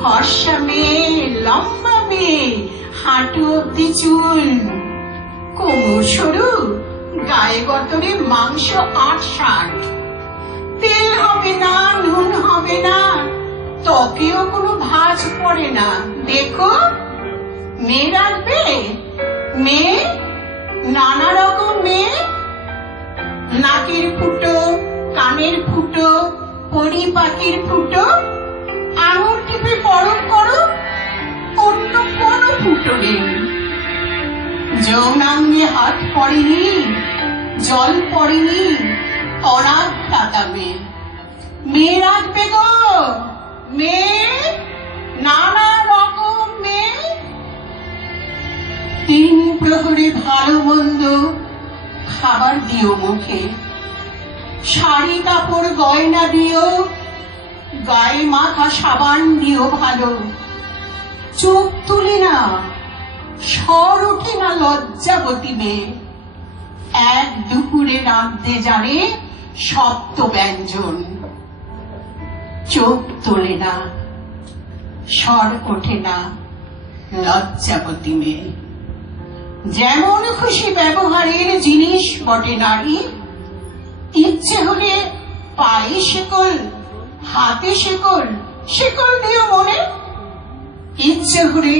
ফর্সা মেয়ে, লম্বা মেয়ে, হাঁটু অব্দি চুল, কোমর সরু, গায়ে গতরে মাংস ৮-৬০, তেল হবে না, নুন হবে না, ত্বকেও কোনো ভাঁজ পড়ে না। দেখো, মেয়ে রাখবে? মেয়ে, নানা রকম মেয়ে, নাকের ফুটো, কানের ফুটো, পরি পাখির ফুটো, আঙুল টিপে পরক করো, অন্য কোনো ফুটো নেই। যৌনাঙ্গে হাত পড়েনি, জল পড়েনি, অনাথ কাটা মেয়ে। মেয়ে রাখবে গো, মেয়ে, নানা রকম মেয়ে। ৩ প্রহরে ভালো মন্দ খাবার দিও মুখে, শাড়ি কাপড় গয়না দিও, গায়ে মাখা সাবান দিও ভালো। চোখ তুলে না, স্বর ওঠে না লজ্জাবতী মেয়ে। এক দুপুরে রাঁধতে জানে সপ্ত ব্যঞ্জন। চোখ তোলে না, স্বর ওঠে না লজ্জাবতী মেয়ে। যেমন খুশি ব্যবহারের জিনিস বটে নারী। ইচ্ছে হলে পায়ে শেকল, হাতে শেকল, শেকল দিও মনে। ইচ্ছে হলে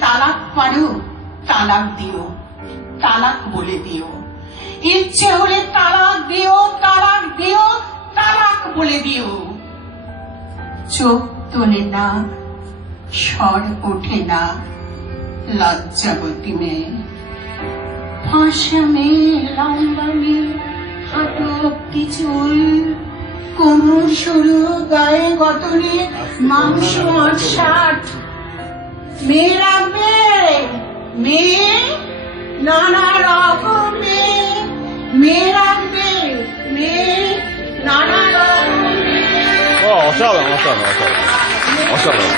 তালাক পারো, তালাক দিও, তালাক বলে দিও। ইচ্ছে হলে তালাক দিও, তালাক দিও, তালাক বলে দিও। চোখ তোলে না, স্বর ওঠে না লজ্জাবতী মেয়ে। ফর্সা মেয়ে, লম্বা মেয়ে, হাঁটু অব্দি চুল, কোমর সরু, গায়ে গতরে মাংস ৮-৬০। মেয়ে রাখবে? মেয়ে, নানা রকম মেয়ে। মেয়ে রাখবে? মেয়ে, নানা রকম মেয়ে। অসাধারণ, অসাধারণ, অসাধারণ, অসাধারণ।